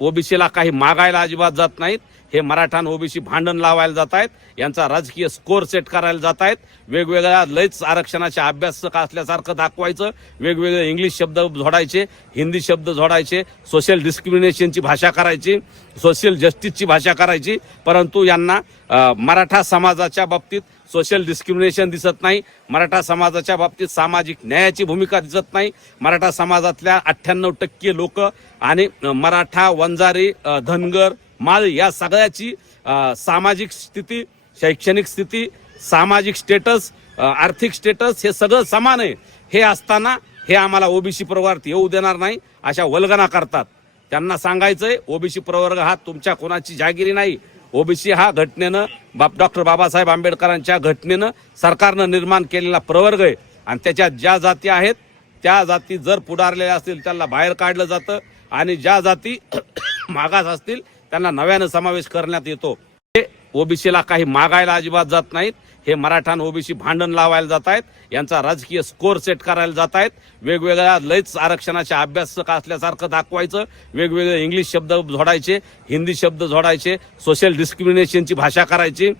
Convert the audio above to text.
ओबीसीला काही मागायला अजिबात जात नाहीत। हे मराठा आणि ओबीसी भांडण लावायला जात आहेत, यांचा राजकीय स्कोर सेट करायला जात आहेत। वेगवेगळ्या लयच आरक्षणाचे अभ्यासक असल्यासारखं दाखवायचं, वेगवेगळे इंग्लिश शब्द जोडायचे, हिंदी शब्द जोडायचे, सोशल डिस्क्रिमिनेशनची भाषा करायची, सोशल जस्टिसची भाषा करायची। परंतु यांना मराठा समाजाच्या बाबतीत सोशल डिस्क्रिमिनेशन दिसत नाही, मराठा समाजाच्या बाबतीत सामाजिक न्यायाची भूमिका दिसत नाही। मराठा समाजातल्या 98% लोक आणि मराठा, वंजारी, धनगर, माळी या सगळ्याची सामाजिक स्थिती, शैक्षणिक स्थिती, सामाजिक स्टेटस, आर्थिक स्टेटस हे सगळं समान आहे। हे असताना हे आम्हाला ओबीसी प्रवर्गात येऊ देणार नाही अशा वल्गना करतात। त्यांना सांगायचंय ओबीसी प्रवर्ग हा तुमच्या कोणाची जागिरी नाही। ओबीसी हा घटनेनं डॉक्टर बाबासाहेब आंबेडकरांच्या घटनेनं सरकारनं निर्माण केलेला प्रवर्ग आहे आणि त्याच्यात ज्या जाती आहेत त्या जाती जर पुढारलेल्या असतील त्यांना बाहेर काढलं जातं आणि ज्या जाती मागास असतील त्यांना नव्यानं समावेश करण्यात येतो। हे ओबीसीला काही मागायला अजिबात जात नाहीत। हे मराठा आणि ओबीसी भांडण लावायला जात आहेत, यांचा राजकीय स्कोर सेट करायला जात आहेत। वेगवेगळ्या लयच आरक्षणाचे अभ्यासक असल्यासारखं दाखवायचं, वेगवेगळे इंग्लिश शब्द जोडायचे, हिंदी शब्द जोडायचे, सोशल डिस्क्रिमिनेशनची भाषा करायची।